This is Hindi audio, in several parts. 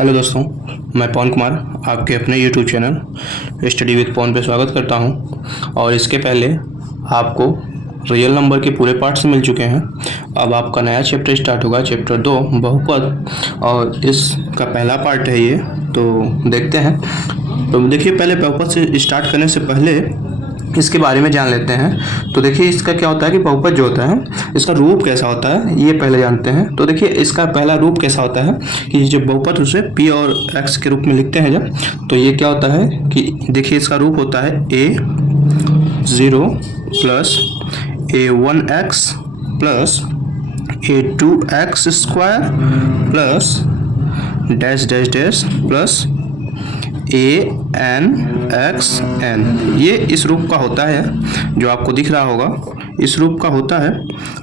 हेलो दोस्तों, मैं पवन कुमार आपके अपने यूट्यूब चैनल स्टडी विद पवन पे स्वागत करता हूं। और इसके पहले आपको रियल नंबर के पूरे पार्ट्स मिल चुके हैं। अब आपका नया चैप्टर स्टार्ट होगा, चैप्टर 2 बहुपद, और इसका पहला पार्ट है ये। तो देखते हैं। तो देखिए, पहले बहुपद से स्टार्ट करने से पहले इसके बारे में जान लेते हैं। तो देखिए, इसका क्या होता है कि बहुपद जो होता है इसका रूप कैसा होता है ये पहले जानते हैं। तो देखिए, इसका पहला रूप कैसा होता है कि जब बहुपद उसे p और x के रूप में लिखते हैं जब, तो ये क्या होता है कि देखिए इसका रूप होता है a0 plus a1x plus a2x square plus dash dash dash plus ANXN। ये इस रूप का होता है जो आपको दिख रहा होगा, इस रूप का होता है।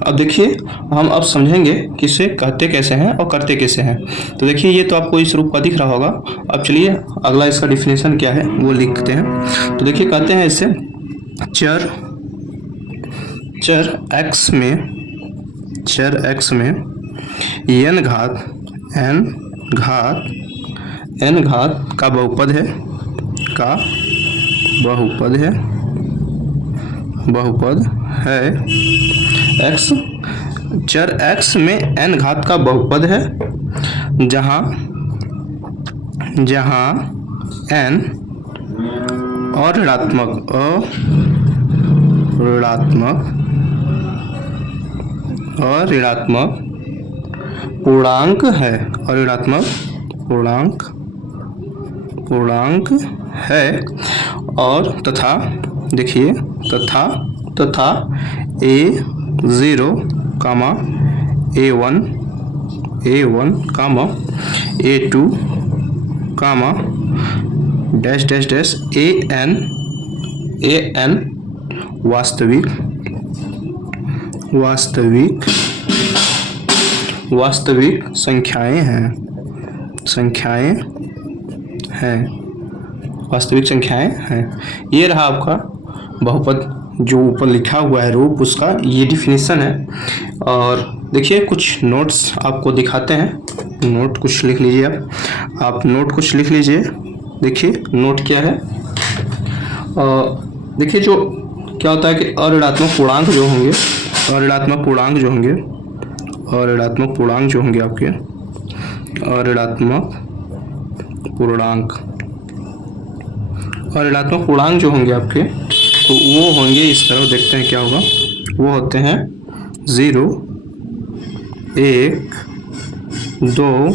अब देखिए, हम अब समझेंगे कि इसे कहते कैसे हैं और करते कैसे हैं। तो देखिए, ये तो आपको इस रूप का दिख रहा होगा। अब चलिए अगला इसका डिफिनेशन क्या है वो लिखते हैं। तो देखिए, कहते हैं इससे चर x में n घात का बहुपद है x। चर x में n घात का बहुपद है जहाँ n और ऋणात्मक पूर्णांक है, और ऋणात्मक पूर्णांक है। और तथा देखिए तथा a0 comma a1 comma a2 comma dash dash dash an वास्तविक संख्याएं हैं। ये रहा आपका बहुपद जो ऊपर लिखा हुआ है रूप, उसका ये डिफिनीशन है। और देखिए, कुछ नोट्स आपको दिखाते हैं। नोट कुछ लिख लीजिए, आप नोट कुछ लिख लीजिए। देखिए नोट क्या है। देखिए, जो क्या होता है कि अऋणात्मक पूर्णांक जो होंगे आपके अऋणात्मक पूर्णांक जो होंगे आपके, तो वो होंगे इस तरह। देखते हैं क्या होगा। वो होते हैं 0, 1, 2,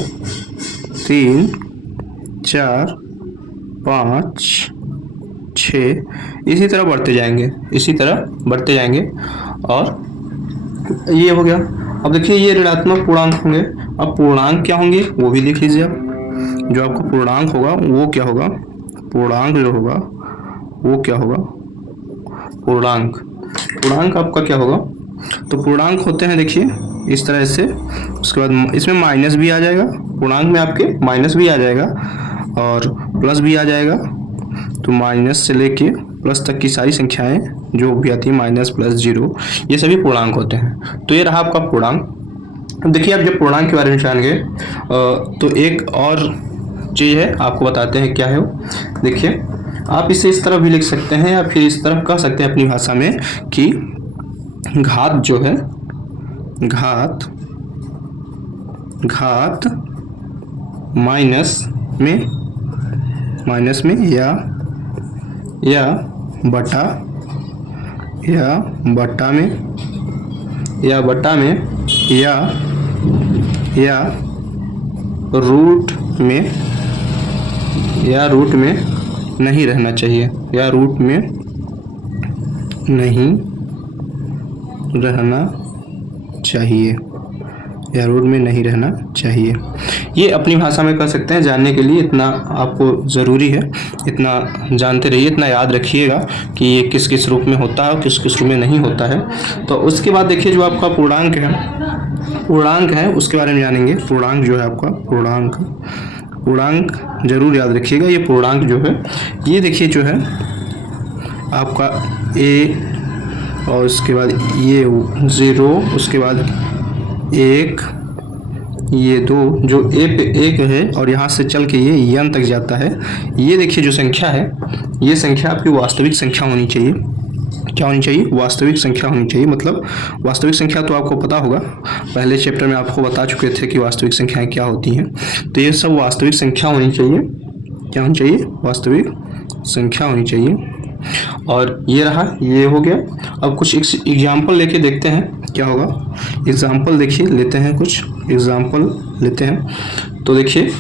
3, 4, 5, 6, इसी तरह बढ़ते जाएंगे। और ये हो गया। अब देखिए, ये ऋणात्मक पूर्णांक होंगे। अब पूर्णांक क्या होंगे वो भी लिख लीजिए आप। जो आपका पूर्णांक होगा वो क्या होगा, पूर्णांक आपका क्या होगा। तो पूर्णांक होते हैं देखिए इस तरह से। उसके बाद इसमें माइनस भी आ जाएगा, पूर्णांक में आपके माइनस भी आ जाएगा और प्लस भी आ जाएगा। तो माइनस से लेके प्लस तक की सारी संख्याएं जो भी आती है, माइनस प्लस 0, ये सभी पूर्णांक होते हैं। तो ये रहा आपका पूर्णांक। देखिए, आप जब पूर्णांक के बारे में जानेंगे तो एक और चीज़ है, आपको बताते हैं क्या है वो। देखिए, आप इसे इस तरह भी लिख सकते हैं या फिर इस तरह कह सकते हैं अपनी भाषा में कि घात जो है, घात माइनस में या बटा में या रूट में नहीं रहना चाहिए, ये अपनी भाषा में कह सकते हैं। जानने के लिए इतना आपको ज़रूरी है, इतना जानते रहिए, इतना याद रखिएगा कि ये किस किस रूप में होता है और किस किस रूप में नहीं होता है। तो उसके बाद देखिए, जो आपका पूर्णांक है उसके बारे में जानेंगे। पूर्णांक जो है आपका, पूर्णांक जरूर याद रखिएगा। ये पूर्णांक जो है, ये देखिए जो है आपका a, और उसके बाद ये 0, उसके बाद 1, ये 2 जो ए पे 1 है और यहाँ से चल के ये n तक जाता है, ये देखिए जो संख्या है, ये संख्या आपकी वास्तविक संख्या होनी चाहिए। क्या होनी चाहिए? वास्तविक संख्या होनी चाहिए। मतलब वास्तविक संख्या तो आपको पता होगा, पहले चैप्टर में आपको बता चुके थे कि वास्तविक संख्याएं क्या होती हैं। तो ये सब वास्तविक संख्या होनी चाहिए। क्या होनी चाहिए? वास्तविक संख्या होनी चाहिए। और ये रहा, ये हो गया। अब कुछ एग्जाम्पल लेके देखते हैं क्या होगा। एग्जाम्पल देखिए, लेते हैं कुछ एग्जाम्पल लेते हैं। तो देखिए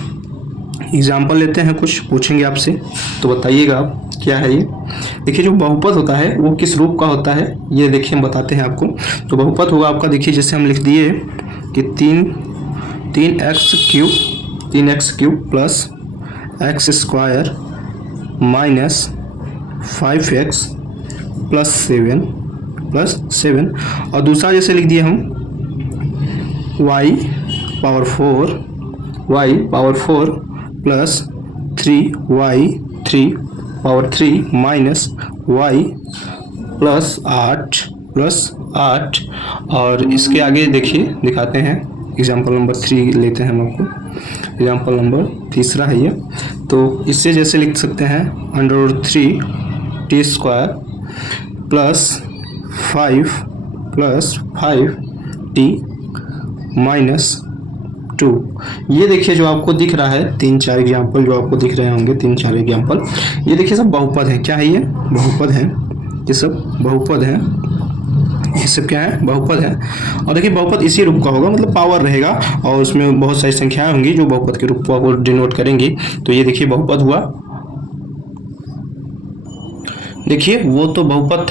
एग्जाम्पल लेते हैं, कुछ पूछेंगे आपसे तो बताइएगा आप क्या है ये। देखिए जो बहुपद होता है वो किस रूप का होता है, ये देखिए हम बताते हैं आपको। तो बहुपद होगा आपका, देखिए जैसे हम लिख दिए कि 3x cube plus x square minus 5x plus 7 और दूसरा जैसे लिख दिए हम y power 4 plus 3y power 3 minus y plus 8 और इसके आगे देखिए दिखाते हैं। एग्जाम्पल नंबर 3 लेते हैं हम आपको। एग्जाम्पल नंबर तीसरा है ये। तो इससे जैसे लिख सकते हैं √3t² प्लस 5t माइनस 2। ये देखिए जो आपको दिख रहा है 3-4 एग्जाम्पल जो आपको दिख रहे होंगे, 3-4 एग्जाम्पल, ये देखिए सब बहुपद है। क्या है ये? बहुपद है। ये सब बहुपद है। ये सब क्या है? बहुपद है। और देखिए बहुपद इसी रूप का होगा, मतलब पावर रहेगा और उसमें बहुत सारी संख्याएं होंगी जो बहुपद के रूप को डिनोट करेंगी। तो ये देखिए बहुपद हुआ। देखिए वो तो बहुपद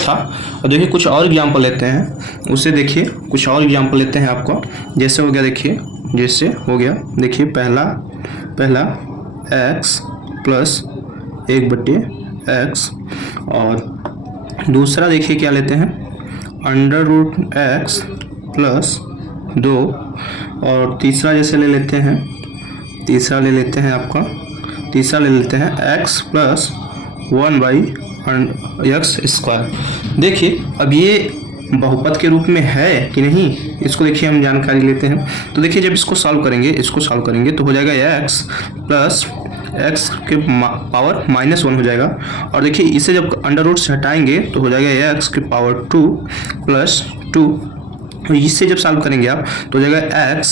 था। और देखिए कुछ और एग्जाम्पल लेते हैं उससे। देखिए कुछ और एग्जाम्पल लेते हैं आपको। जैसे हो गया, देखिए जैसे हो गया, देखिए पहला x प्लस 1/x और दूसरा देखिए क्या लेते हैं √x प्लस 2 और तीसरा जैसे ले लेते हैं x प्लस 1/x²। देखिए अब ये बहुपद के रूप में है कि नहीं, इसको देखिए हम जानकारी लेते हैं। तो देखिए जब इसको सॉल्व करेंगे तो हो जाएगा x प्लस x के पावर -1 हो जाएगा। और देखिए इसे जब अंडर रूट से हटाएंगे तो हो जाएगा x के पावर 2 प्लस 2। इससे जब सॉल्व करेंगे आप तो हो जाएगा x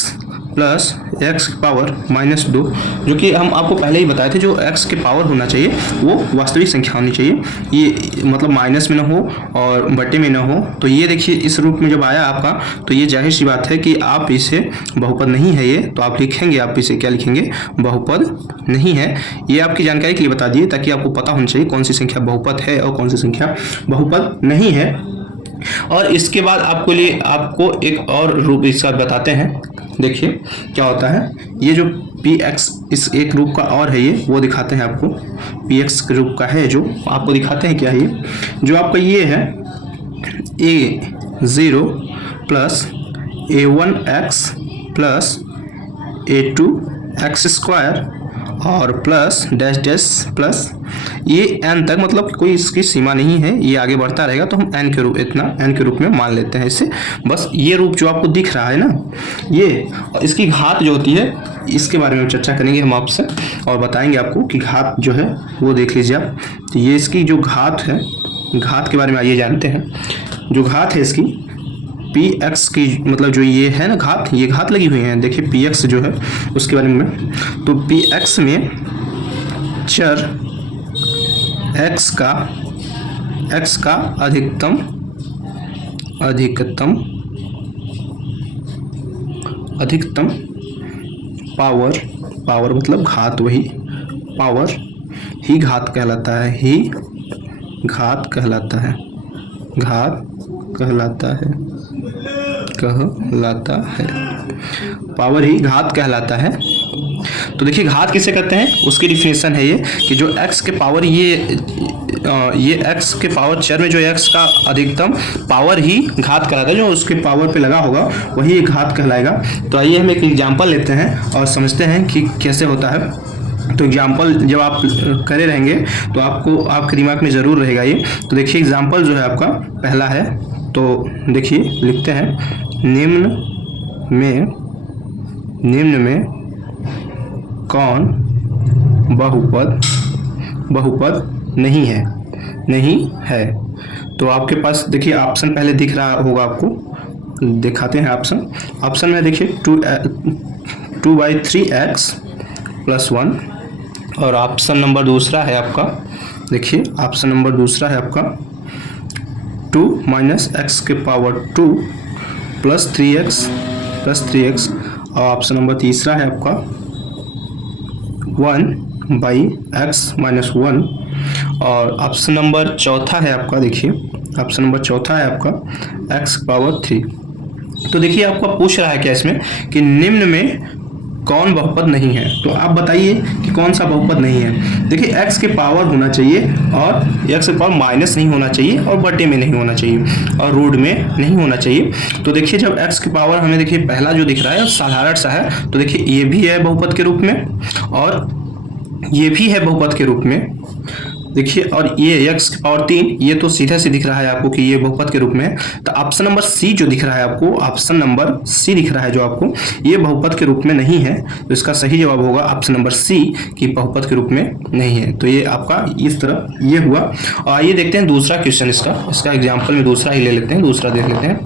प्लस x की पावर -2, जो कि हम आपको पहले ही बताए थे। जो x के पावर होना चाहिए वो वास्तविक संख्या होनी चाहिए, ये मतलब माइनस में ना हो और बटे में ना हो। तो ये देखिए इस रूप में जब आया आपका, तो ये जाहिर सी बात है कि आप इसे बहुपद नहीं है ये, तो आप लिखेंगे, आप इसे क्या लिखेंगे? बहुपद नहीं है। ये आपकी जानकारी के लिए बता दिए ताकि आपको पता होना चाहिए कौन सी संख्या बहुपद है और कौन सी संख्या बहुपद नहीं है। और इसके बाद आपको एक और रूप इसका बताते हैं। देखिए क्या होता है, ये जो px इस एक रूप का और है, ये वो दिखाते हैं आपको। px के रूप का है जो आपको दिखाते हैं क्या है ये, जो आपका ये है a0 plus a1x plus a2x² और प्लस डैश प्लस ये n तक, मतलब कोई इसकी सीमा नहीं है, ये आगे बढ़ता रहेगा। तो हम n के रूप में मान लेते हैं इसे। बस ये रूप जो आपको दिख रहा है ना, ये इसकी घात जो होती है, इसके बारे में चर्चा करेंगे हम आपसे और बताएंगे आपको कि घात जो है वो देख लीजिए आप। तो ये इसकी जो घात है, घात के बारे में आइए जानते हैं। जो घात है इसकी px की, मतलब जो ये है ना घात, ये घात लगी हुई है। देखिए px जो है उसके बारे में, तो px में चर x का अधिकतम पावर मतलब घात, वही पावर ही घात कहलाता है, पावर ही घात कहलाता है। तो देखिए घात किसे कहते हैं, उसकी डिफिनेशन है ये कि जो x के पावर, ये x के पावर चर में जो x का अधिकतम पावर ही घात कहलाता है। जो उसके पावर पे लगा होगा वही घात कहलाएगा। तो आइए हम एक एग्जाम्पल लेते हैं और समझते हैं कि कैसे होता है। तो एग्जाम्पल जब आप करे रहेंगे तो आपके दिमाग में ज़रूर रहेगा ये। तो देखिए एग्जाम्पल जो है आपका पहला है, तो देखिए लिखते हैं निम्न में कौन बहुपद नहीं है। तो आपके पास देखिए ऑप्शन पहले दिख रहा होगा, आपको दिखाते हैं ऑप्शन में देखिए 2/3x + 1, और ऑप्शन नंबर दूसरा है आपका, देखिए ऑप्शन नंबर दूसरा है आपका 2 - x⁻² + 3x, और ऑप्शन नंबर तीसरा है आपका 1/x-1, और ऑप्शन नंबर चौथा है आपका, देखिए ऑप्शन नंबर चौथा है आपका x⁻3। तो देखिए आपको पूछ रहा है क्या इसमें कि निम्न में कौन बहुपद नहीं है। तो आप बताइए कि कौन सा बहुपद नहीं है। देखिए x के पावर होना चाहिए, और x के पावर माइनस नहीं होना चाहिए, और बटे में नहीं होना चाहिए, और रूट में नहीं होना चाहिए। तो देखिए जब x के पावर हमें देखिए पहला जो दिख रहा है साधारण सा है, तो देखिए ये भी है बहुपद के रूप में, और ये भी है बहुपद के रूप में, देखिए, और ये x⁻3 ये तो सीधा से दिख रहा है आपको कि ये बहुपद के रूप में है। तो ऑप्शन नंबर सी जो दिख रहा है आपको, ऑप्शन नंबर सी दिख रहा है जो आपको, ये बहुपद के रूप में नहीं है। तो इसका सही जवाब होगा ऑप्शन नंबर सी कि बहुपद के रूप में नहीं है। तो ये आपका इस तरह ये हुआ। और आइए देखते हैं दूसरा क्वेश्चन, इसका एग्जाम्पल में दूसरा ही ले लेते हैं, दूसरा देख लेते हैं।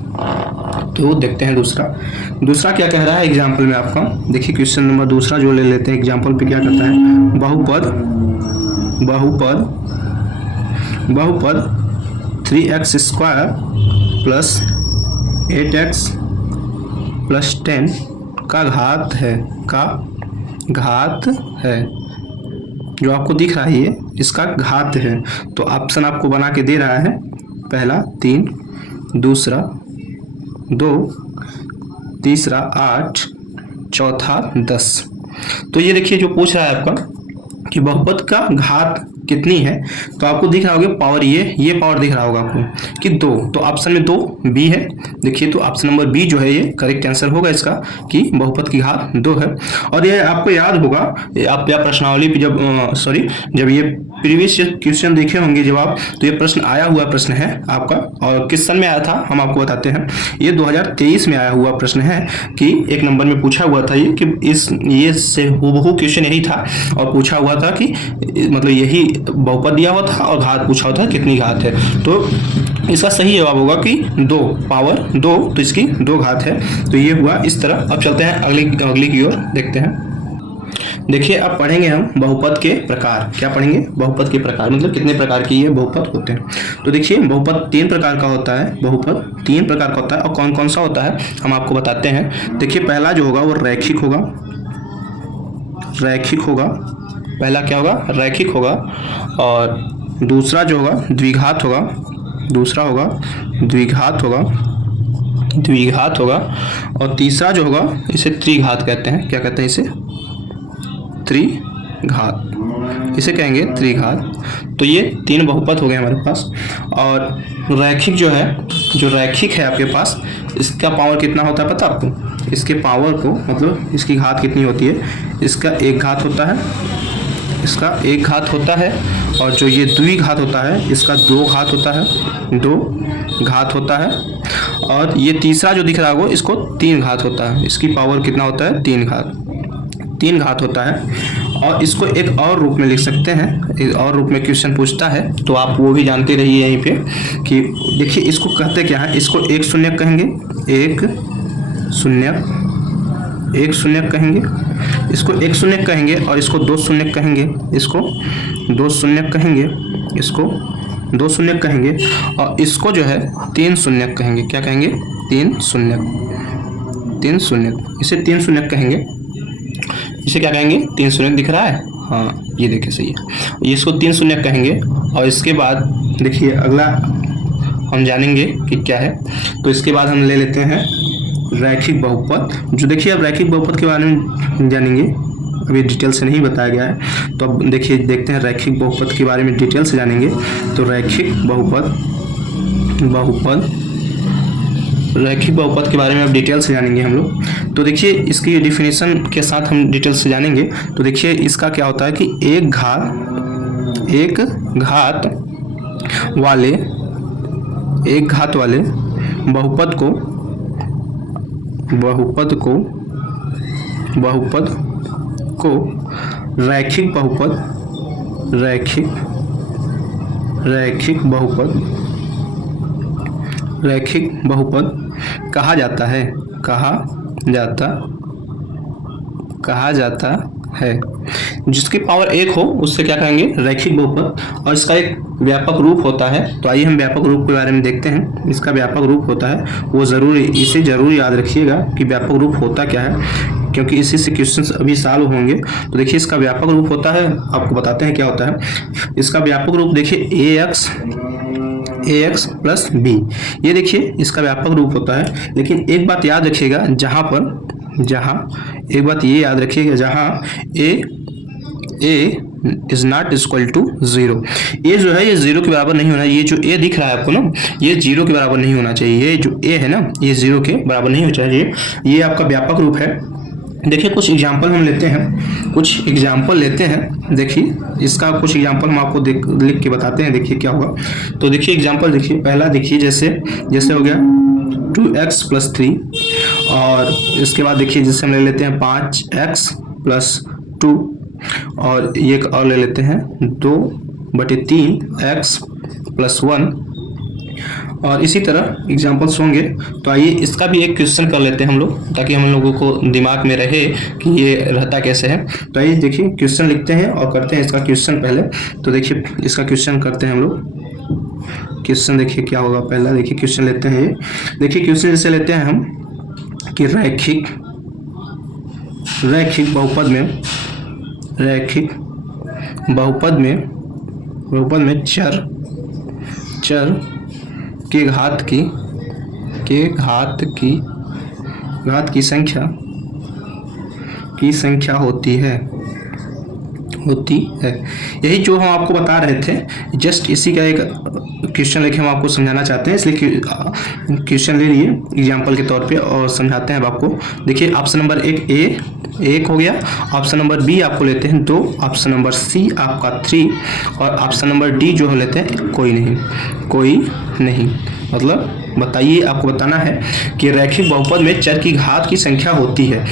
तो देखते हैं दूसरा क्या कह रहा है एग्जाम्पल में आपका। देखिए क्वेश्चन नंबर दूसरा जो ले लेते हैं एग्जाम्पल पे क्या करता है, बहुपद 3x² + 8x + 10 का घात है, जो आपको दिख रहा है ये इसका घात है। तो ऑप्शन आपको बना के दे रहा है, पहला 3, दूसरा 2, तीसरा 8, चौथा 10। तो ये देखिए जो पूछ रहा है आपका कि बहुपद का घात कितनी है, तो आपको दिख रहा होगा पावर, ये पावर दिख रहा होगा आपको कि 2। तो ऑप्शन में 2 बी है, देखिए तो ऑप्शन नंबर बी जो है ये करेक्ट आंसर होगा इसका कि बहुपद की घात 2 है। और ये आपको याद होगा, आप या प्रश्नावली पे जब ये प्रीवियस क्वेश्चन देखे होंगे जब आप, तो ये प्रश्न आया हुआ प्रश्न है आपका। और किस सन में आया था हम आपको बताते हैं, ये 2023 में आया हुआ प्रश्न है कि 1 नंबर में पूछा हुआ था ये कि ये से हूबहू क्वेश्चन यही था, और पूछा हुआ था कि मतलब यही बहुपद दिया हुआ था और घात पूछा हुआ था कितनी घात है। तो इसका सही जवाब होगा कि 2 पावर 2, तो इसकी 2 घात है। तो ये हुआ इस तरह। अब चलते हैं अगली की ओर, देखते हैं। देखिए अब पढ़ेंगे हम बहुपद के प्रकार। क्या पढ़ेंगे? बहुपद के प्रकार, मतलब कितने प्रकार की ये बहुपद होते हैं। तो देखिए बहुपद 3 प्रकार का होता है, बहुपद 3 प्रकार का होता है। और कौन कौन सा होता है हम आपको बताते हैं। देखिए पहला जो होगा वो रैखिक होगा, पहला क्या होगा? रैखिक होगा। और दूसरा जो होगा द्विघात होगा, दूसरा होगा द्विघात होगा। और तीसरा जो होगा इसे त्रिघात कहते हैं। क्या कहते हैं इसे? त्रिघात, इसे कहेंगे त्रिघात। तो ये 3 बहुपद हो गए हमारे पास। और रैखिक जो रैखिक है आपके पास, इसका पावर कितना होता है पता आपको? इसके पावर को मतलब इसकी घात कितनी होती है? इसका 1 घात होता है, इसका 1 घात होता है। और जो ये द्विघात होता है इसका 2 घात होता है, 2 घात होता है। और ये तीसरा जो दिख रहा है इसको 3 घात होता है। इसकी पावर कितना होता है? 3 घात होता है। और इसको एक और रूप में लिख सकते हैं, एक और रूप में क्वेश्चन पूछता है तो आप वो भी जानते रहिए यहीं पे कि देखिए इसको कहते क्या है। इसको 1 शून्य कहेंगे, 1 शून्य कहेंगे, इसको 1 शून्य कहेंगे। और इसको 2 शून्य कहेंगे, इसको 2 शून्य कहेंगे, इसको 2 शून्य कहेंगे। और इसको जो है 3 शून्य कहेंगे। क्या कहेंगे? 3 शून्य, इसे 3 शून्य कहेंगे। इसे क्या कहेंगे? 3 शून्य दिख रहा है, हाँ ये देखिए सही है। इसको 3 शून्य कहेंगे। और इसके बाद देखिए अगला हम जानेंगे कि क्या है। तो इसके बाद हम ले लेते हैं रैखिक बहुपद। जो देखिए अब रैखिक बहुपद के बारे में जानेंगे, अभी डिटेल से नहीं बताया गया है। तो अब देखिए देखते हैं रैखिक बहुपद के बारे में डिटेल से जानेंगे। तो रैखिक बहुपद के बारे में अब डिटेल से जानेंगे हम लोग। तो देखिए इसकी डिफिनीशन के साथ हम डिटेल से जानेंगे। तो देखिए इसका क्या होता है कि एक घात वाले बहुपद को बहुपद को रैखिक बहुपद कहा जाता है। जिसकी पावर 1 हो उससे क्या कहेंगे, रैखिक बहुपद। और इसका एक व्यापक रूप होता है। तो आइए हम व्यापक रूप के बारे में देखते हैं। इसका व्यापक रूप होता है वो इसे जरूर याद रखिएगा कि व्यापक रूप होता क्या है, क्योंकि इसी से क्वेश्चन अभी सॉल्व होंगे। तो देखिए इसका व्यापक रूप होता है, आपको बताते हैं क्या होता है इसका व्यापक रूप। देखिए ax प्लस बी, ये देखिए इसका व्यापक रूप होता है। लेकिन एक बात याद रखिएगा, एक बात ये याद रखिएगा, जहाँ a is not equal to 0, ये जो है ये 0 के बराबर नहीं होना। ये जो a दिख रहा है आपको ना, ये 0 के बराबर नहीं होना चाहिए। ये जो a है ना, ये 0 के बराबर नहीं होना चाहिए। ये आपका व्यापक रूप है। देखिए कुछ एग्जाम्पल हम लेते हैं, देखिए इसका कुछ एग्जाम्पल हम आपको लिख के बताते हैं। देखिए क्या होगा। तो देखिए एग्जाम्पल देखिए, पहला देखिए जैसे हो गया 2x प्लस 3, और इसके बाद देखिए जैसे हम ले लेते हैं 5x प्लस 2, और ये और ले लेते हैं 2/3x प्लस 1, और इसी तरह एग्जाम्पल्स होंगे। तो आइए इसका भी एक क्वेश्चन कर लेते हैं हम लोग, ताकि हम लोगों को दिमाग में रहे कि ये रहता कैसे है। तो आइए देखिए क्वेश्चन लिखते हैं और करते हैं इसका क्वेश्चन पहले। तो देखिए इसका क्वेश्चन करते हैं हम लोग। क्वेश्चन देखिए क्या होगा। पहला देखिए क्वेश्चन लेते हैं ये। देखिए क्वेश्चन जैसे लेते हैं हम कि रैखिक बहुपद में चर के घात की संख्या होती है। यही जो हम आपको बता रहे थे, जस्ट इसी का एक क्वेश्चन लेके हम आपको समझाना चाहते हैं, इसलिए क्वेश्चन ले लिए एग्जाम्पल के तौर पे और समझाते हैं अब आपको। देखिए ऑप्शन नंबर 1 हो गया, ऑप्शन नंबर बी आपको लेते हैं 2, ऑप्शन नंबर सी आपका 3, और ऑप्शन नंबर डी जो लेते हैं कोई नहीं। मतलब बताइए, आपको बताना है कि रैखिक बहुपद में चर की घात की संख्या होती है।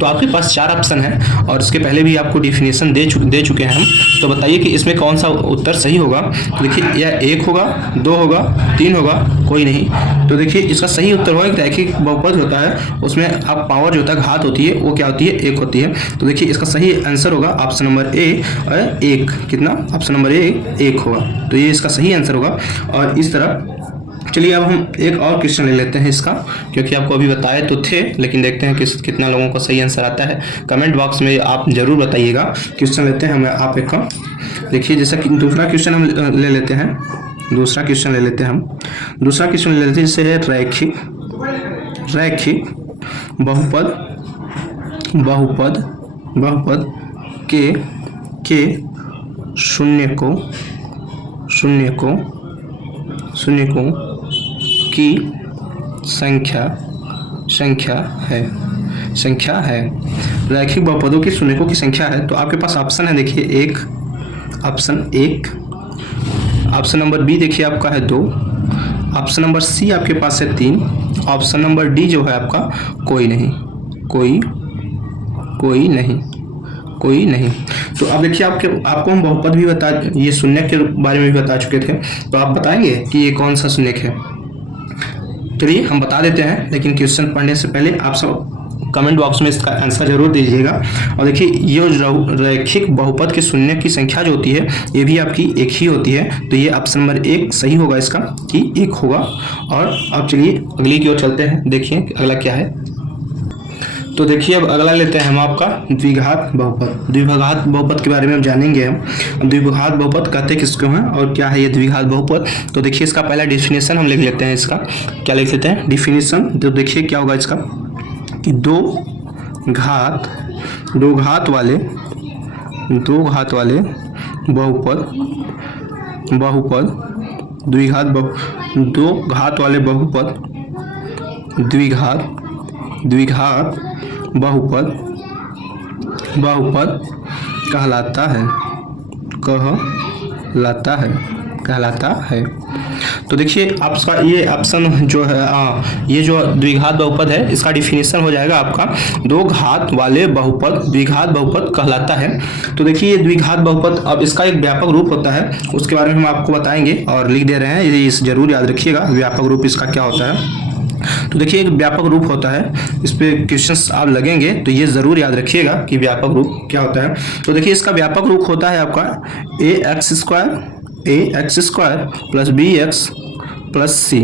तो आपके पास 4 ऑप्शन है, और इसके पहले भी आपको डिफिनेशन दे चुके हैं हम। तो बताइए कि इसमें कौन सा उत्तर सही होगा। तो देखिए यह 1 होगा, 2 होगा, 3 होगा, कोई नहीं। तो देखिए इसका सही उत्तर होगा कि रैखिक बहुपद होता है, उसमें आप पावर जो होता है घात होती है वो क्या होती है, 1 होती है। तो देखिए इसका सही आंसर होगा ऑप्शन नंबर ए, 1। कितना? ऑप्शन नंबर ए 1 होगा। तो ये इसका सही आंसर होगा। और इस तरह चलिए अब हम एक और क्वेश्चन ले लेते हैं इसका, क्योंकि आपको अभी बताए तो थे, लेकिन देखते हैं कि कितना लोगों को सही आंसर आता है। कमेंट बॉक्स में आप जरूर बताइएगा। क्वेश्चन लेते हैं हम आप एक का। देखिए जैसा कि दूसरा क्वेश्चन हम ले लेते हैं। दूसरा क्वेश्चन ले लेते हैं जैसे है रैखिक बहुपद के शून्य को की संख्या है। रैखिक बहुपदों के शून्यकों की संख्या है। तो आपके पास ऑप्शन है, देखिए ऑप्शन 1, ऑप्शन नंबर बी देखिए आपका है 2, ऑप्शन नंबर सी आपके पास है 3, ऑप्शन नंबर डी जो है आपका कोई नहीं। तो अब देखिए आपको हम बहुपद भी ये शून्यक के बारे में भी बता चुके थे। तो आप बताएंगे कि ये कौन सा शून्यक है। चलिए हम बता देते हैं, लेकिन क्वेश्चन पढ़ने से पहले आप सब कमेंट बॉक्स में इसका आंसर जरूर दीजिएगा। और देखिए ये रैखिक बहुपद के शून्यक की संख्या जो होती है ये भी आपकी 1 ही होती है। तो ये ऑप्शन नंबर 1 सही होगा इसका, कि 1 होगा। और अब चलिए अगली की ओर चलते हैं, देखिए अगला क्या है। तो देखिए अब अगला लेते हैं हम आपका द्विघात बहुपद के बारे में हम जानेंगे। हम द्विघात बहुपद कहते किसको हैं और क्या है ये द्विघात बहुपद। तो देखिए इसका पहला डिफिनेशन हम लिख लेते हैं। इसका क्या लिख लेते हैं डिफिनेशन। तो देखिए क्या होगा इसका कि दो घात वाले बहुपद द्विघात बहुपद कहलाता है। तो देखिए आपका ये ऑप्शन जो है ये जो द्विघात बहुपद है इसका डिफिनेशन हो जाएगा आपका दो घात वाले बहुपद द्विघात बहुपद कहलाता है। तो देखिए ये द्विघात बहुपद, अब इसका एक व्यापक रूप होता है, उसके बारे में हम आपको बताएंगे और लिख दे रहे हैं, ये जरूर याद रखिएगा व्यापक रूप इसका क्या होता है। तो देखिए एक व्यापक रूप होता है, इस पे क्वेश्चंस आप लगेंगे तो ये जरूर याद रखिएगा कि व्यापक रूप क्या होता है। तो देखिए इसका व्यापक रूप होता है आपका ax square plus bx plus c।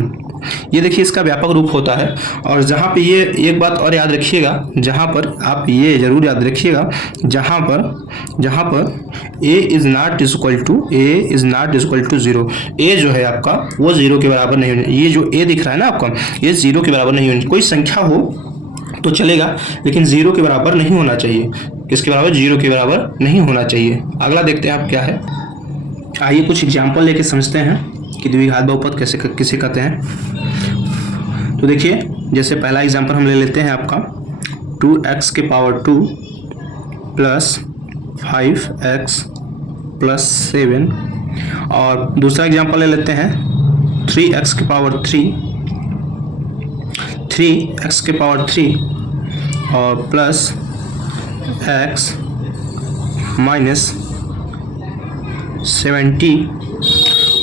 ये देखिए इसका व्यापक रूप होता है। और जहाँ पे ये एक बात और याद रखिएगा, जहाँ पर आप ये जरूर याद रखिएगा, जहाँ पर a is not equal to 0, a जो है आपका वो 0 के बराबर नहीं होना। ये जो a दिख रहा है ना आपका, ये 0 के बराबर नहीं होनी। कोई संख्या हो तो चलेगा लेकिन 0 के बराबर नहीं होना चाहिए। किसके बराबर? 0 के बराबर नहीं होना चाहिए। अगला देखते हैं आप क्या है। आइए कुछ एग्जाम्पल लेके समझते हैं कि द्विघात बहुपद किसे कहते हैं। तो देखिए जैसे पहला एग्जाम्पल हम ले लेते हैं आपका 2x की पावर 2 प्लस 5x प्लस 7, और दूसरा एग्जाम्पल ले लेते हैं 3x की पावर 3 और प्लस x माइनस 70,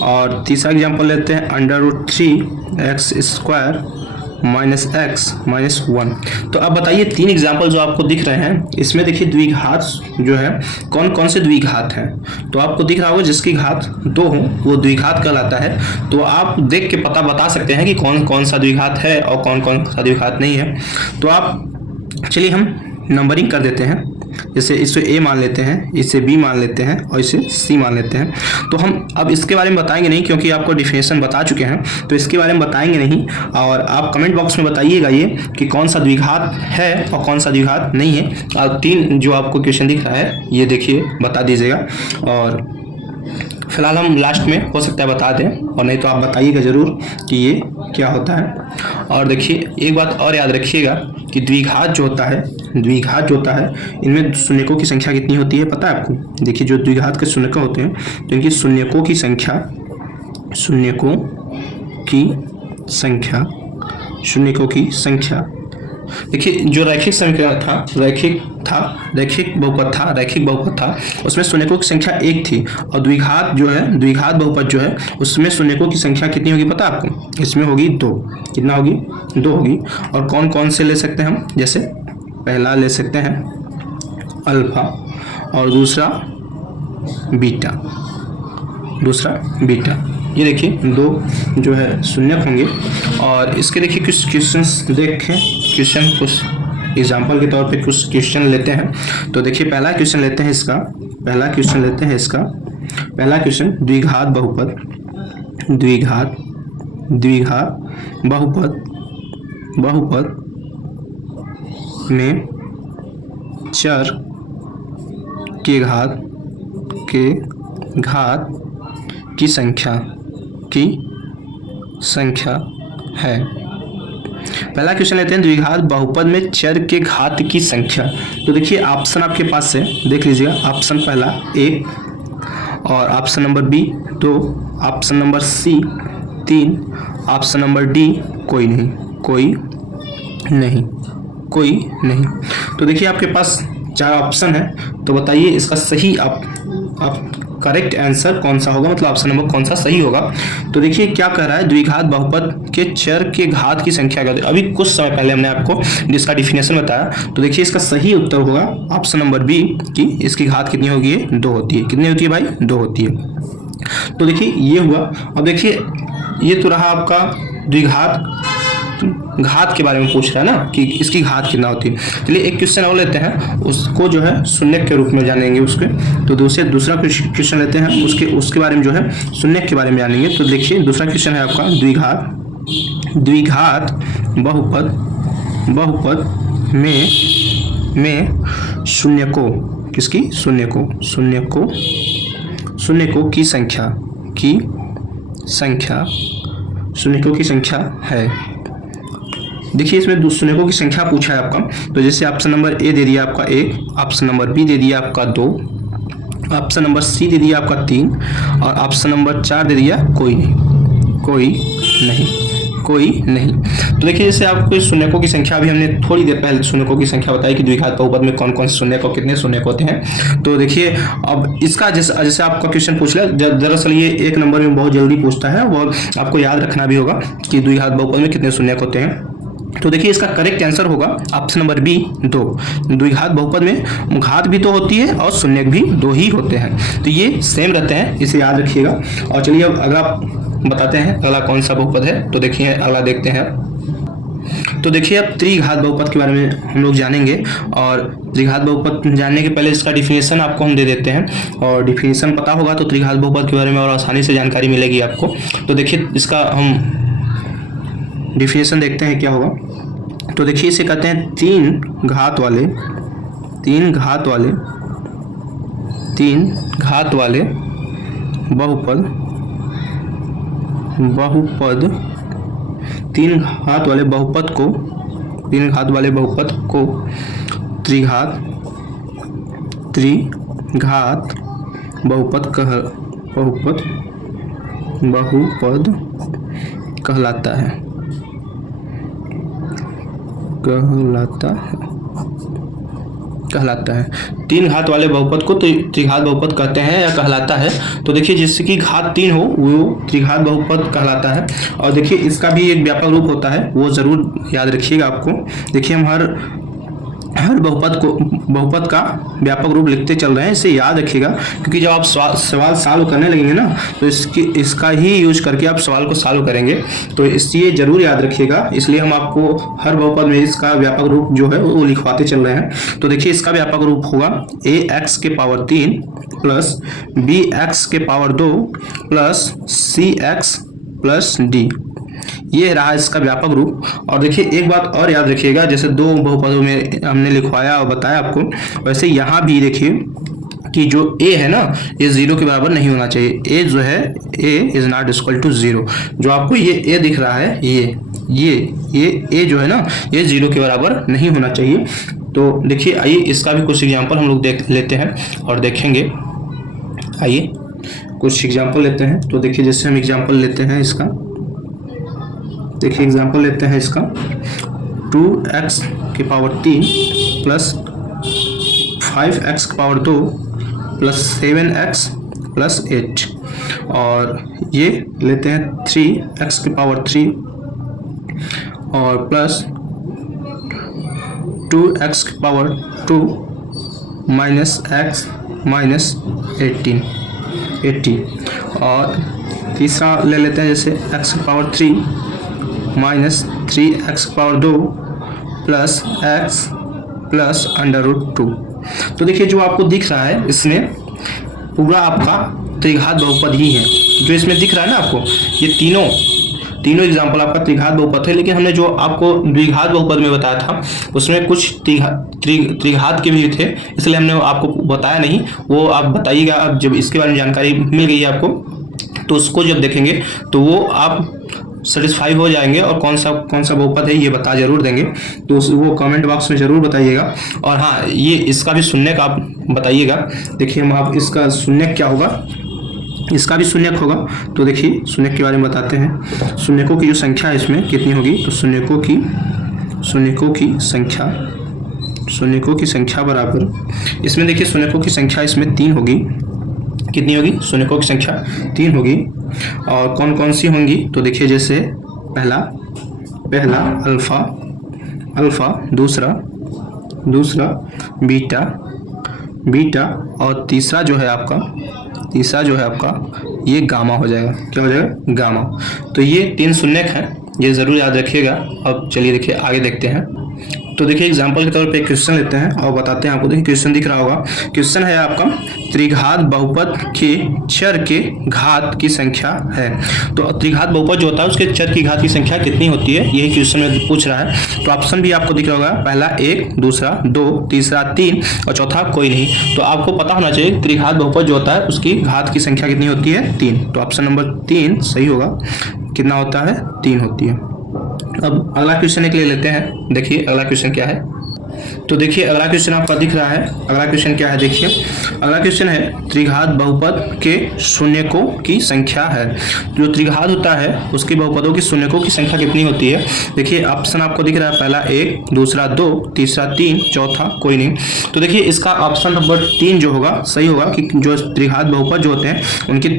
और तीसरा एग्जाम्पल लेते हैं √3x square minus x minus 1। तो अब बताइए तीन एग्जाम्पल जो आपको दिख रहे हैं इसमें देखिए द्विघात जो है कौन कौन से द्विघात हैं। तो आपको दिख रहा होगा जिसकी घात 2 हो वो द्विघात कहलाता है। तो आप देख के पता बता सकते हैं कि कौन कौन सा द्विघात है और कौन कौन सा द्विघात नहीं है। तो आप चलिए हम नंबरिंग कर देते हैं, जैसे इसे a मान लेते हैं, इसे b मान लेते हैं और इसे c मान लेते हैं। तो हम अब इसके बारे में बताएंगे नहीं क्योंकि आपको डिफिनेशन बता चुके हैं, तो इसके बारे में बताएंगे नहीं। और आप कमेंट बॉक्स में बताइएगा ये कि कौन सा द्विघात है और कौन सा द्विघात नहीं है। और तीन जो आपको क्वेश्चन दिख रहा है ये देखिए बता दीजिएगा। और फिलहाल हम लास्ट में हो सकता है बता दें, और नहीं तो आप बताइएगा ज़रूर कि ये क्या होता है। और देखिए एक बात और याद रखिएगा कि द्विघात जो होता है इनमें शून्यकों की संख्या कितनी होती है पता है आपको? देखिए जो द्विघात के शून्यक होते हैं तो इनकी शून्यकों की संख्या देखिए जो रैखिक बहुपद था उसमें शून्यकों की संख्या 1 थी, और द्विघात बहुपद जो है उसमें शून्यकों की संख्या कितनी होगी पता है आपको? इसमें होगी 2। कितना होगी? 2 होगी। और कौन कौन से ले सकते हैं हम? जैसे पहला ले सकते हैं अल्फा और दूसरा बीटा। ये देखिए 2 जो है शून्यक होंगे। और इसके देखिए कुछ कुछ एग्जाम्पल के तौर पे कुछ क्वेश्चन लेते हैं। तो देखिए पहला क्वेश्चन लेते हैं इसका। पहला क्वेश्चन द्विघात बहुपद में चर के घात की संख्या है। पहला क्वेश्चन लेते हैं द्विघात बहुपद में चर के घात की संख्या। तो देखिए ऑप्शन आपके पास है, देख लीजिएगा। ऑप्शन पहला 1 और option number B 2, option number C 3, option number D कोई नहीं। तो देखिए आपके पास 4 ऑप्शन है, तो बताइए इसका सही आप करेक्ट आंसर कौन सा होगा, मतलब ऑप्शन नंबर कौन सा सही होगा। तो देखिए क्या कह रहा है, द्विघात बहुपद के चर के घात की संख्या क्या होती है। अभी कुछ समय पहले हमने आपको जिसका डिफिनेशन बताया, तो देखिए इसका सही उत्तर होगा ऑप्शन नंबर बी कि इसकी घात कितनी होगी? 2 होती है। कितनी होती है भाई? 2 होती है। तो देखिए ये हुआ। अब देखिए ये तो रहा आपका द्विघात घात के बारे में पूछ रहा है ना कि इसकी घात कितना होती है। चलिए एक क्वेश्चन और लेते हैं, उसको जो है शून्य के रूप में जानेंगे उसके। तो दूसरा क्वेश्चन लेते हैं, उसके बारे में जो है शून्य के बारे में जानेंगे। तो देखिए दूसरा क्वेश्चन है आपका द्विघात बहुपद में शून्यकों की संख्या है। देखिए इसमें शून्यकों की संख्या पूछा है आपका। तो जैसे ऑप्शन नंबर ए दे दिया आपका 1, ऑप्शन नंबर बी दे दिया आपका 2, ऑप्शन नंबर सी दे दिया आपका 3 और ऑप्शन नंबर 4 दे दिया कोई कोई नहीं, कोई नहीं। तो देखिए जैसे आपको शून्यकों की संख्या अभी हमने थोड़ी देर पहले शून्यकों की संख्या बताई कि द्विघात बहुपद में कौन कौन से शून्यक और कितने शून्यक होते हैं। तो देखिए अब इसका जैसे आपका क्वेश्चन पूछ लिया, दरअसल ये 1 नंबर में बहुत जल्दी पूछता है और आपको याद रखना भी होगा कि द्विघात बहुपद में कितने शून्यक होते हैं। तो देखिए इसका करेक्ट आंसर होगा ऑप्शन नंबर बी 2। द्विघात बहुपद में घात भी तो होती है और शून्यक भी 2 ही होते हैं, तो ये सेम रहते हैं, इसे याद रखिएगा। और चलिए अब अगला बताते हैं अगला कौन सा बहुपद है। तो देखिए अगला देखते हैं। तो देखिए अब त्रिघात बहुपद के बारे में हम लोग जानेंगे, और त्रिघात बहुपद जानने के पहले इसका डिफिनेशन आपको हम दे देते हैं, और डिफिनेशन पता होगा तो त्रिघात बहुपद के बारे में और आसानी से जानकारी मिलेगी आपको। तो देखिए इसका हम डिफिनेशन देखते हैं क्या होगा। तो देखिए इसे कहते हैं तीन घात वाले बहुपद, तीन घात वाले बहुपद को त्रिघात बहुपद कहलाता है। तीन घात वाले बहुपद को त्रिघात बहुपद कहते हैं या कहलाता है। तो देखिए जिसकी घात 3 हो वो त्रिघात बहुपद कहलाता है। और देखिए इसका भी एक व्यापक रूप होता है, वो जरूर याद रखिएगा आपको। देखिए हम हर बहुपद का व्यापक रूप लिखते चल रहे हैं, इसे याद रखिएगा, क्योंकि जब आप सवाल सॉल्व करने लगेंगे ना तो इसका ही यूज करके आप सवाल को सॉल्व करेंगे, तो इसलिए जरूर याद रखिएगा। इसलिए हम आपको हर बहुपद में इसका व्यापक रूप जो है वो लिखवाते चल रहे हैं। तो देखिए इसका व्यापक रूप होगा ax के पावर 3 प्लस bx के power 2 plus cx plus d, ये रहा इसका व्यापक रूप। और देखिए एक बात और याद रखिएगा, जैसे 2 बहुपदों में हमने लिखवाया और बताया आपको, वैसे यहाँ भी देखिए कि जो a है ना ये 0 के बराबर नहीं होना चाहिए। a जो है a is not equal to 0। जो आपको ये a दिख रहा है ये a जो है ना ये 0 के बराबर नहीं होना चाहिए। तो देखिए आइए इसका भी कुछ एग्जाम्पल हम लोग देख लेते हैं और देखेंगे। आइए कुछ एग्जाम्पल लेते हैं। तो देखिए जैसे हम एग्जाम्पल लेते हैं इसका, देखिए एग्जाम्पल लेते हैं इसका 2x के पावर 3 प्लस 5x के पावर 2 प्लस 7x प्लस 8, और ये लेते हैं 3x के पावर 3 और प्लस 2x के पावर 2 माइनस x माइनस 80, और तीसरा ले लेते हैं जैसे x के power 3 minus 3x power 2 plus x plus under root 2। तो देखिए जो आपको दिख रहा है इसमें पूरा आपका त्रिघात बहुपद ही है। जो इसमें दिख रहा है ना आपको, ये तीनों एग्जाम्पल आपका त्रिघात बहुपद है। लेकिन हमने जो आपको द्विघात बहुपद में बताया था उसमें कुछ त्रिघात के भी थे, इसलिए हमने आपको बताया नहीं, वो आप बताइएगा। अब जब इसके बारे में जानकारी मिल गई है आपको तो उसको जब देखेंगे तो वो आप सेटिस्फाई हो जाएंगे, और कौन सा बहुपद है ये बता जरूर देंगे, तो वो कमेंट बॉक्स में जरूर बताइएगा। और हाँ ये इसका भी शून्यक आप बताइएगा। देखिए हम आप इसका शून्यक क्या होगा, इसका भी शून्यक होगा। तो देखिए शून्यक के बारे में बताते हैं। शून्यकों की जो संख्या है इसमें कितनी होगी, तो शून्यकों की संख्या बराबर, इसमें देखिए शून्यकों की संख्या इसमें 3 होगी। कितनी होगी, शून्यकों की संख्या 3 होगी। और कौन कौन सी होंगी, तो देखिए जैसे पहला अल्फा, दूसरा बीटा, और तीसरा जो है आपका ये गामा हो जाएगा। क्या हो जाएगा, गामा। तो ये 3 शून्यक हैं, ये जरूर याद रखिएगा। अब चलिए देखिए आगे देखते हैं। तो देखिए एग्जाम्पल के तौर पे क्वेश्चन लेते हैं और बताते हैं आपको। देखिए क्वेश्चन दिख रहा होगा, क्वेश्चन है आपका त्रिघात बहुपद के चर के घात की संख्या है। तो त्रिघात बहुपद जो होता है उसके चर की घात की संख्या कितनी होती है, यही क्वेश्चन में पूछ रहा है। तो ऑप्शन भी आपको दिख रहा होगा, पहला 1, दूसरा 2, तीसरा 3 और चौथा कोई नहीं। तो आपको पता होना चाहिए त्रिघात बहुपद जो होता है उसकी घात की संख्या कितनी होती है, 3। तो ऑप्शन नंबर 3 सही होगा। कितना होता है, 3 होती है। अब अगला क्वेश्चन एक ले लेते हैं। देखिए अगला क्वेश्चन क्या है। तो देखिए अगला क्वेश्चन आपका दिख रहा है। अगला क्वेश्चन क्या है देखिए, अगला क्वेश्चन है त्रिघात बहुपद के शून्यकों की संख्या है। जो त्रिघात होता है उसके बहुपदों की शून्यकों की संख्या कितनी होती है। देखिए ऑप्शन आपको दिख रहा है, पहला 1, दूसरा 2, तीसरा 3, चौथा कोई नहीं। तो देखिए इसका ऑप्शन नंबर 3 जो होगा सही होगा कि जो त्रिघात बहुपद जो होते हैं उनकी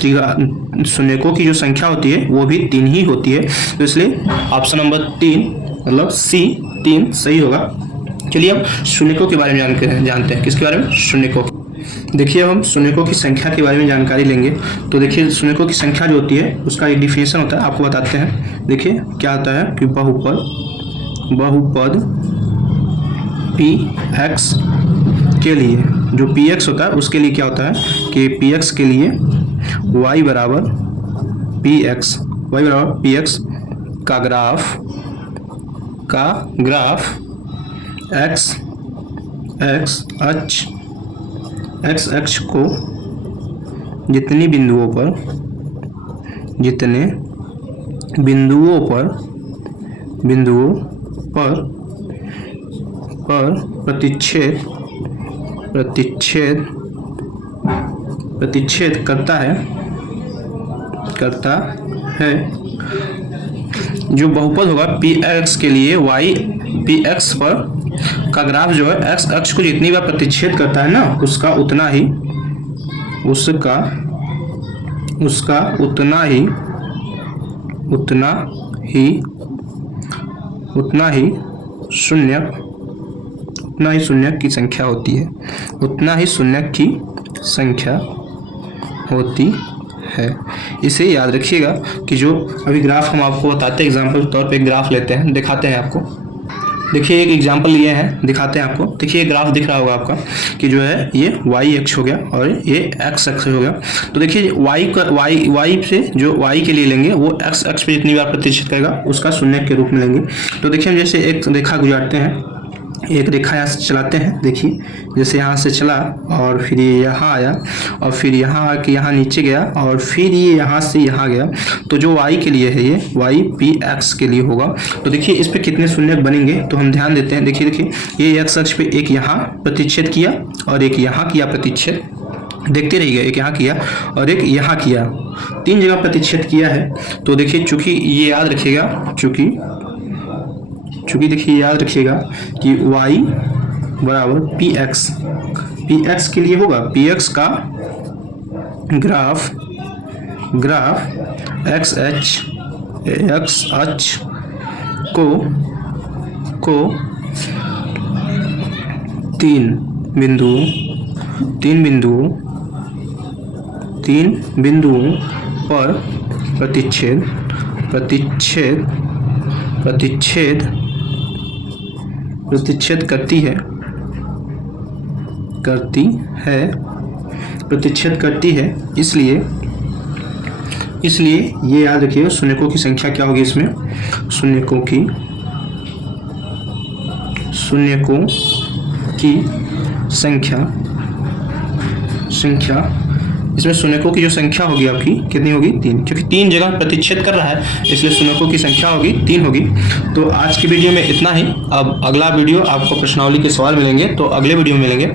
शून्यकों की जो संख्या होती है वो भी 3 ही होती है। तो इसलिए ऑप्शन नंबर 3 मतलब सी 3 सही होगा। चलिए अब शून्यकों के बारे में जानते हैं। किसके बारे में, शून्यकों। देखिए अब हम शून्यकों की संख्या के बारे में जानकारी लेंगे। तो देखिए शून्यकों की संख्या जो होती है उसका एक डिफिनेशन होता है, आपको बताते हैं। देखिए क्या होता है कि बहुपद पी एक्स के लिए, जो पी एक्स होता है उसके लिए क्या होता है कि पी एक्स के लिए y बराबर पी एक्स का ग्राफ एक्स अक्ष को जितने बिंदुओं पर प्रतिच्छेद करता है। जो बहुपद होगा पी एक्स के लिए y पी एक्स पर का ग्राफ जो है एक्स अक्ष को जितनी बार प्रतिच्छेद करता है ना उसका उतना ही शून्य की संख्या होती है। उतना ही शून्य की संख्या होती है। इसे याद रखिएगा कि जो अभी ग्राफ हम आपको बताते हैं, एग्जाम्पल के तौर पे एक ग्राफ लेते हैं, दिखाते हैं आपको। देखिए एक एग्जाम्पल लिए हैं, दिखाते हैं आपको। देखिए ग्राफ दिख रहा होगा आपका कि जो है ये y अक्ष हो गया और ये x अक्ष हो गया। तो देखिए y से जो y के लिए लेंगे वो x अक्ष पे जितनी बार प्रतिच्छेद करेगा उसका शून्य के रूप में लेंगे। तो देखिए हम जैसे एक रेखा गुजारते हैं, एक रेखा यहाँ से चलाते हैं। देखिए जैसे यहाँ से चला और फिर ये यहाँ आया और फिर यहाँ आके यहाँ नीचे गया और फिर ये यहाँ से यहाँ गया। तो जो y के लिए है ये y पी एक्स के लिए होगा। तो देखिए इस पे कितने शून्य बनेंगे तो हम ध्यान देते हैं। देखिए ये x अक्ष पे एक यहाँ प्रतिच्छेद किया और एक यहाँ किया प्रतिच्छेद, देखते रहिए, एक यहाँ किया और एक यहाँ किया, 3 जगह प्रतिच्छेद किया है। तो देखिए चूंकि ये याद रखिएगा, चूंकि देखिए याद रखिएगा कि y बराबर पी एक्स के लिए होगा पी एक्स का ग्राफ एक्स अक्ष को 3 बिंदुओं पर प्रतिच्छेद करती है। इसलिए ये याद रखिएगा शून्यकों की संख्या क्या होगी। इसमें शून्यकों की संख्या इसमें शून्यकों की जो संख्या होगी आपकी कितनी होगी, 3, क्योंकि 3 जगह प्रतिच्छेद कर रहा है इसलिए शून्यकों की संख्या होगी 3 होगी। तो आज की वीडियो में इतना ही। अब अगला वीडियो आपको प्रश्नावली के सवाल मिलेंगे तो अगले वीडियो में मिलेंगे।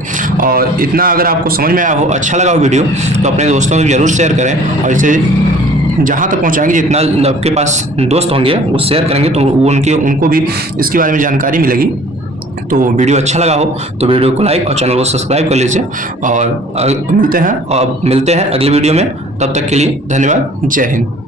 और इतना अगर आपको समझ में आया हो, अच्छा लगा हो वीडियो, तो अपने दोस्तों में जरूर शेयर करें और इसे जहाँ तक पहुँचाएंगे, जितना आपके पास दोस्त होंगे वो शेयर करेंगे तो वो उनको भी इसके बारे में जानकारी मिलेगी। तो वीडियो अच्छा लगा हो तो वीडियो को लाइक और चैनल को सब्सक्राइब कर लीजिए और मिलते हैं अगले वीडियो में। तब तक के लिए धन्यवाद। जय हिंद।